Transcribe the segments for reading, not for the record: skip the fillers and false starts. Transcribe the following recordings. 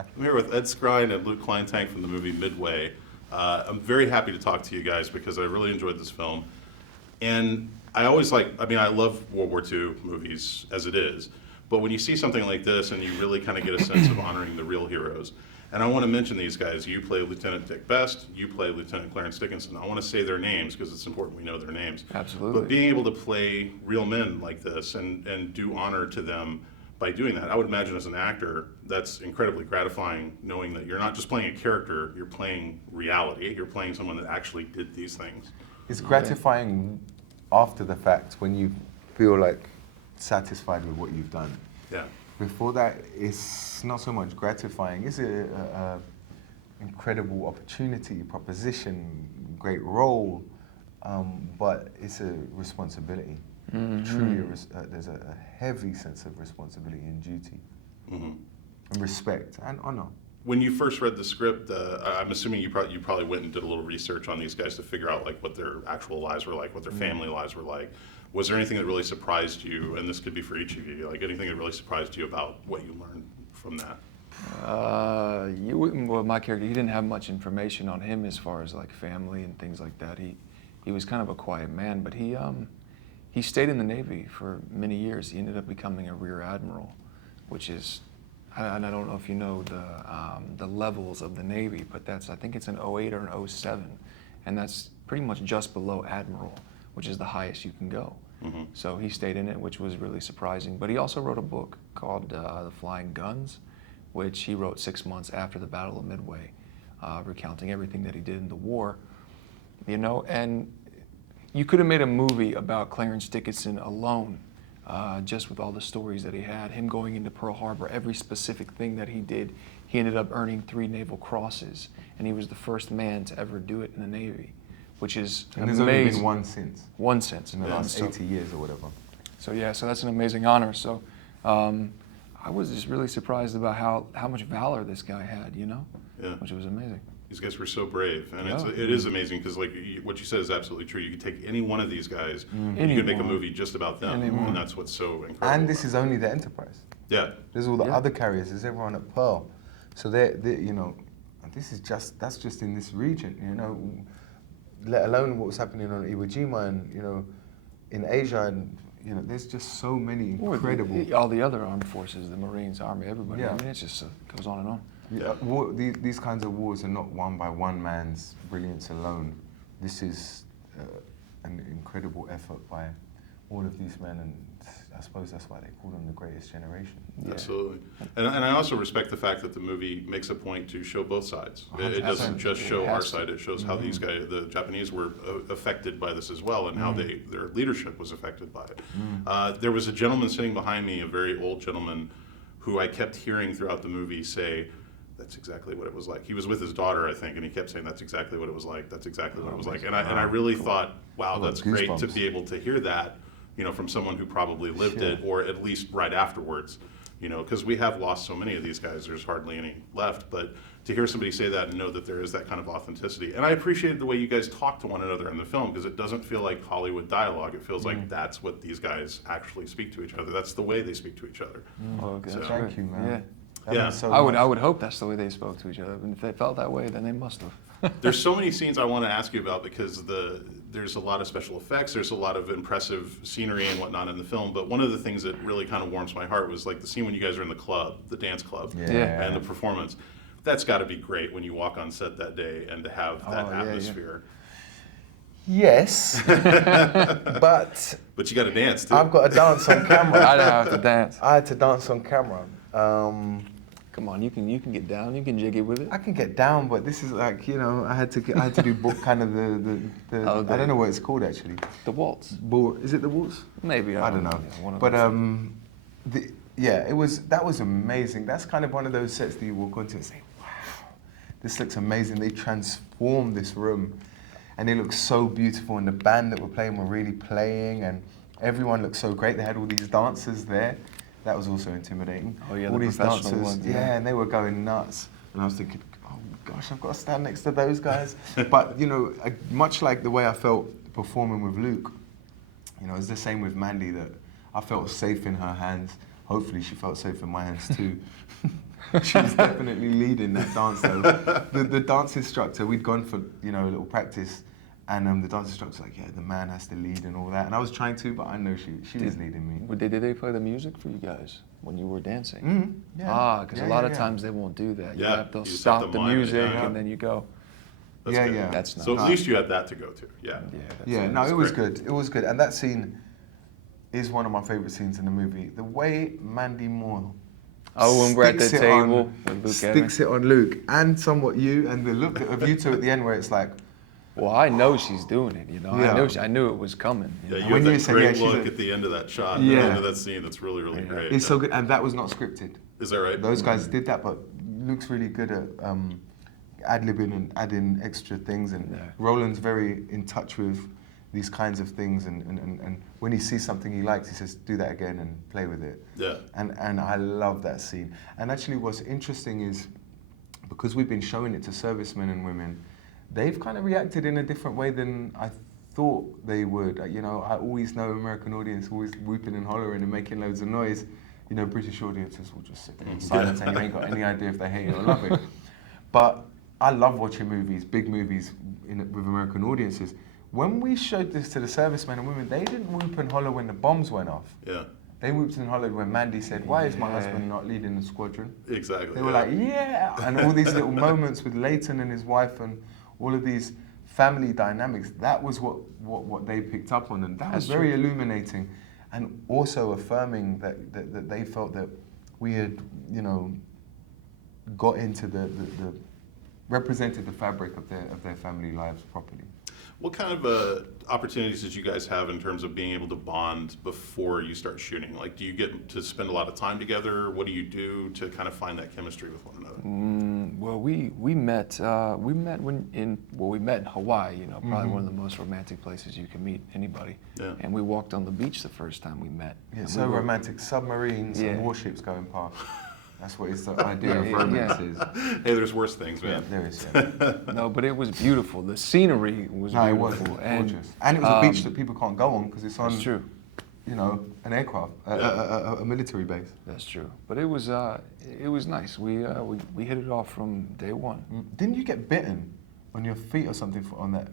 I'm here with Ed Skrein and Luke Kleintank from the movie Midway. I'm very happy to talk to you guys because I really enjoyed this film. And I always I love World War II movies as it is, but when you see something like this and you really kind of get a sense of honoring the real heroes, and I want to mention these guys. You play Lieutenant Dick Best, you play Lieutenant Clarence Dickinson. I want to say their names because it's important we know their names. Absolutely. But being able to play real men like this and do honor to them by doing that, I would imagine as an actor, that's incredibly gratifying, knowing that you're not just playing a character, you're playing reality, you're playing someone that actually did these things. It's gratifying after the fact when you feel like satisfied with what you've done. Yeah. Before that, it's not so much gratifying. It's a incredible opportunity, proposition, great role, but it's a responsibility. Truly, there's a heavy sense of responsibility and duty, and respect and honor. When you first read the script, I'm assuming you probably went and did a little research on these guys to figure out like what their actual lives were like, what their family lives were like. Was there anything that really surprised you, and this could be for each of you, like anything that really surprised you about what you learned from that? Well, my character, he didn't have much information on him as far as like family and things like that. He was kind of a quiet man, but he stayed in the Navy for many years. He ended up becoming a rear admiral, which is, and I don't know if you know the levels of the Navy, but I think it's an 08 or an 07, and that's pretty much just below admiral, which is the highest you can go. So he stayed in it, which was really surprising. But he also wrote a book called The Flying Guns, which he wrote 6 months after the Battle of Midway, recounting everything that he did in the war. You know, and you could have made a movie about Clarence Dickinson alone, just with all the stories that he had, him going into Pearl Harbor, every specific thing that he did. He ended up earning 3 Naval Crosses, and he was the first man to ever do it in the Navy, which is And amazing. there's only been one since. One since. In the last 80 years or whatever. So yeah, so that's an amazing honor. So I was just really surprised about how much valor this guy had, you know? Yeah. Which was amazing. These guys were so brave, and Yeah. it is amazing because like what you said is absolutely true. You could take any one of these guys, and you could make a movie just about them, and that's what's so incredible. And this is only the Enterprise. Yeah. There's all the other carriers. There's everyone at Pearl. So they're you know, this is that's just in this region, you know. Let alone what was happening on Iwo Jima and you know, in Asia, and you know, there's just so many incredible. All the other armed forces, the Marines, Army, everybody. Yeah. I mean, it just goes on and on. Yeah, these kinds of wars are not won by one man's brilliance alone. This is an incredible effort by all of these men, and I suppose that's why they call them the greatest generation. Yeah. Absolutely. And I also respect the fact that the movie makes a point to show both sides. It doesn't just show our side, it shows how these guys, the Japanese, were affected by this as well, and how their leadership was affected by it. There was a gentleman sitting behind me, a very old gentleman, who I kept hearing throughout the movie say, that's exactly what it was like. He was with his daughter, I think, and he kept saying, that's exactly what it was like, that's exactly what it was like. And I really thought, wow, that's great to be able to hear that, you know, from someone who probably lived it, or at least right afterwards, you know, because we have lost so many of these guys, there's hardly any left, but to hear somebody say that and know that there is that kind of authenticity. And I appreciated the way you guys talk to one another in the film, because it doesn't feel like Hollywood dialogue. It feels like that's what these guys actually speak to each other. That's the way they speak to each other. Okay. So, Thank you, man. Yeah. That means so I much. would hope that's the way they spoke to each other. And if they felt that way, then they must have. There's so many scenes I want to ask you about because there's a lot of special effects, there's a lot of impressive scenery and whatnot in the film, but one of the things that really kind of warms my heart was like the scene when you guys are in the club, the dance club, and the performance. That's got to be great when you walk on set that day and to have that atmosphere. Yes, but you got to dance too. I've got to dance on camera. I'd have to dance. I had to dance on camera. Come on, you can get down, you can jiggy with it. I can get down, but this is like, you know, I had to do kind of the I don't know what it's called actually. The waltz. Is it the waltz? Maybe. I don't know. Yeah, but that was amazing. That's kind of one of those sets that you walk onto and say, wow, this looks amazing. They transformed this room, and it looks so beautiful. And the band that were playing were really playing, and everyone looked so great. They had all these dancers there. That was also intimidating. Oh yeah, all the these professional dancers, ones. yeah, and they were going nuts. And I was thinking, oh gosh, I've got to stand next to those guys. But you know, much like the way I felt performing with Luke, you know, it's the same with Mandy, that I felt safe in her hands. Hopefully, she felt safe in my hands too. She was definitely leading that dance though. The dance instructor, we'd gone for, you know, a little practice, and the dance instructor's like, yeah, the man has to lead and all that. And I was trying to, but I know she was leading me. Did they play the music for you guys when you were dancing? Mm-hmm. Yeah. Because a lot of times they won't do that. Yeah, They'll you just stop have to the mime it, music yeah. and then you go. That's Yeah, good. yeah. That's nice. So at least you had that to go to. Yeah. Yeah, no, That's it was great. good. It was good. And that scene is one of my favorite scenes in the movie. The way Mandy Moore Oh, when we're at the sticks it on- table with Luke sticks it on Luke, and somewhat you, and the look of you two at the end where it's like, Well, I know she's doing it, you know. Yeah. I knew it was coming. Yeah, know? you When have you that say, great yeah, she's look a- at the end of that shot, Yeah. the end of that scene. That's really, really great. it's so good. And that was not scripted. Is that right? Those guys did that, but Luke's really good at ad-libbing and adding extra things, and Yeah. Roland's very in touch with these kinds of things, and when he sees something he likes, he says, do that again and play with it. Yeah. And I love that scene. And actually what's interesting is, because we've been showing it to servicemen and women, they've kind of reacted in a different way than I thought they would. You know, I always know American audience always whooping and hollering and making loads of noise. You know, British audiences will just sit there in silence and you ain't got any idea if they hate it or love it. But I love watching movies, big movies with American audiences. When we showed this to the servicemen and women, they didn't whoop and holler when the bombs went off. Yeah. They whooped and hollered when Mandy said, why is my husband not leading the squadron? Exactly. They were like, yeah! And all these little moments with Leighton and his wife and all of these family dynamics, that was what they picked up on. And that was very illuminating, and also affirming that they felt that we had, you know, got into the represented the fabric of their family lives properly. What kind of opportunities did you guys have in terms of being able to bond before you start shooting? Like, do you get to spend a lot of time together? What do you do to kind of find that chemistry with one another? Well, we met in Hawaii. You know, probably one of the most romantic places you can meet anybody. Yeah. And we walked on the beach the first time we met. Yeah, And so we were- romantic. Submarines Yeah. and warships going past. That's what it's the idea of Yeah, romance yeah. is. Hey, there's worse things, Yeah, man. there is. Yeah. No, but it was beautiful. The scenery was No, it beautiful. was gorgeous. And it was a beach that people can't go on because it's on, That's true. you know, an aircraft, a military base. That's true. But it was nice. We hit it off from day one. Didn't you get bitten on your feet or something on that?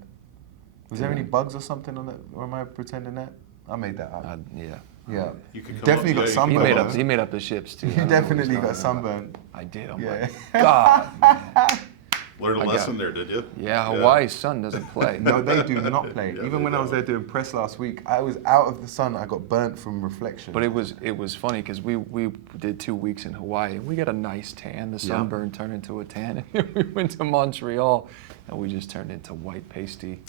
Was there any bugs or something on that? Or am I pretending that? I made that up. Yeah. Yeah. You could come Definitely up- got yeah, He sunburn. made up. He made up the ships too. I You don't know what definitely he's got talking sunburn. about. I did. I'm Yeah. like, God. Man. Learned a I got- lesson there, did you? Yeah, Hawaii's sun doesn't play. No, they do not play. Yeah, Even they when I was there don't. doing press last week, I was out of the sun. I got burnt from reflection. But it was funny because we did 2 weeks in Hawaii and we got a nice tan. The sunburn turned into a tan. And we went to Montreal and we just turned into white pasty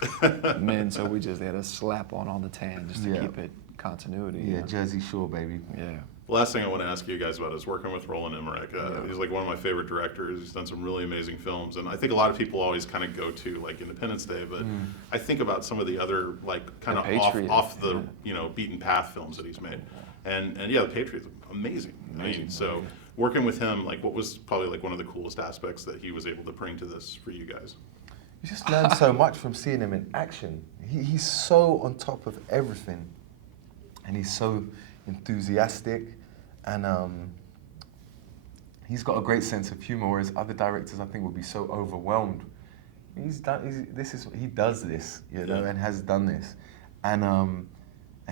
men. So we just had to slap on all the tan just to Yeah. keep it continuity. you Yeah, know? Jersey Shore, baby. Yeah. The last thing I want to ask you guys about is working with Roland Emmerich. He's like one of my favorite directors. He's done some really amazing films, and I think a lot of people always kind of go to like Independence Day, but I think about some of the other like kind of Patriot, off the beaten path films that he's made, and yeah, The Patriot's amazing. I mean, so working with him, like, what was probably like one of the coolest aspects that he was able to bring to this for you guys? You just learn so much from seeing him in action. He's so on top of everything, and he's so enthusiastic, and he's got a great sense of humor. Whereas other directors, I think, would be so overwhelmed. He does this, you know, Yeah. and has done this, and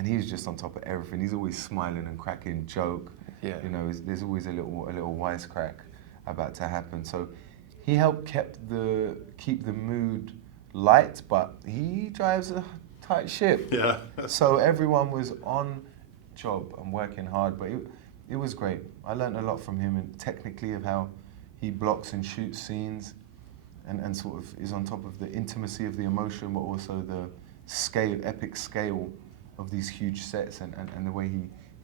he's just on top of everything. He's always smiling and cracking joke. Yeah. You know, there's always a little wisecrack about to happen. So he helped keep the mood light, but he drives a tight ship. Yeah. So everyone was on job and working hard, but it was great. I learned a lot from him, and technically of how he blocks and shoots scenes, and sort of is on top of the intimacy of the emotion, but also the epic scale of these huge sets, and the way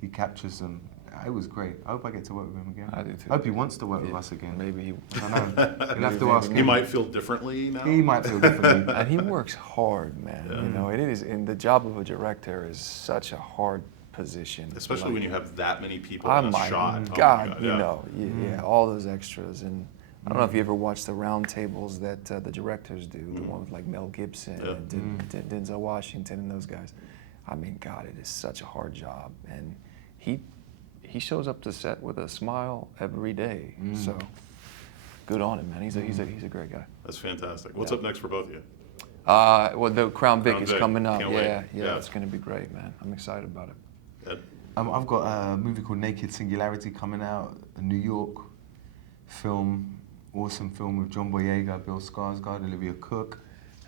he captures them. It was great. I hope I get to work with him again. I do too. I hope he wants to work with us again. Maybe he. I don't know. You'll have to ask him. He might feel differently now. He might feel differently. And he works hard, man. You know, it is. And the job of a director is such a hard position. Especially Like, when you have that many people oh in a my shot. Oh my God, you yeah. know, yeah, all those extras. And I don't know if you ever watched the round tables that the directors do, the one with like Mel Gibson and Denzel Washington and those guys. I mean, God, it is such a hard job. And he he shows up to set with a smile every day. So good on him, man. He's a great guy. That's fantastic. What's up next for both of you? Well, the Crown Vic Crown is Vic. coming up. Can't wait. Yeah, Yeah. it's going to be great, man. I'm excited about it. Ed? I've got a movie called Naked Singularity coming out, a New York film, awesome film with John Boyega, Bill Skarsgård, Olivia Cook,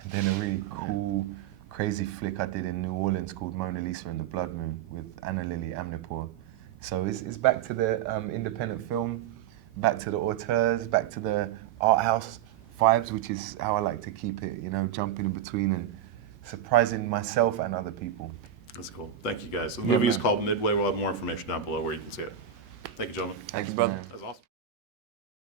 and then a really cool, crazy flick I did in New Orleans called Mona Lisa and the Blood Moon with Anna Lily Amnipour. So it's back to the independent film, back to the auteurs, back to the art house vibes, which is how I like to keep it, you know, jumping in between and surprising myself and other people. That's cool. Thank you, guys. The movie is called Midway. We'll have more information down below where you can see it. Thank you, gentlemen. Thank you, brother. man. That's awesome.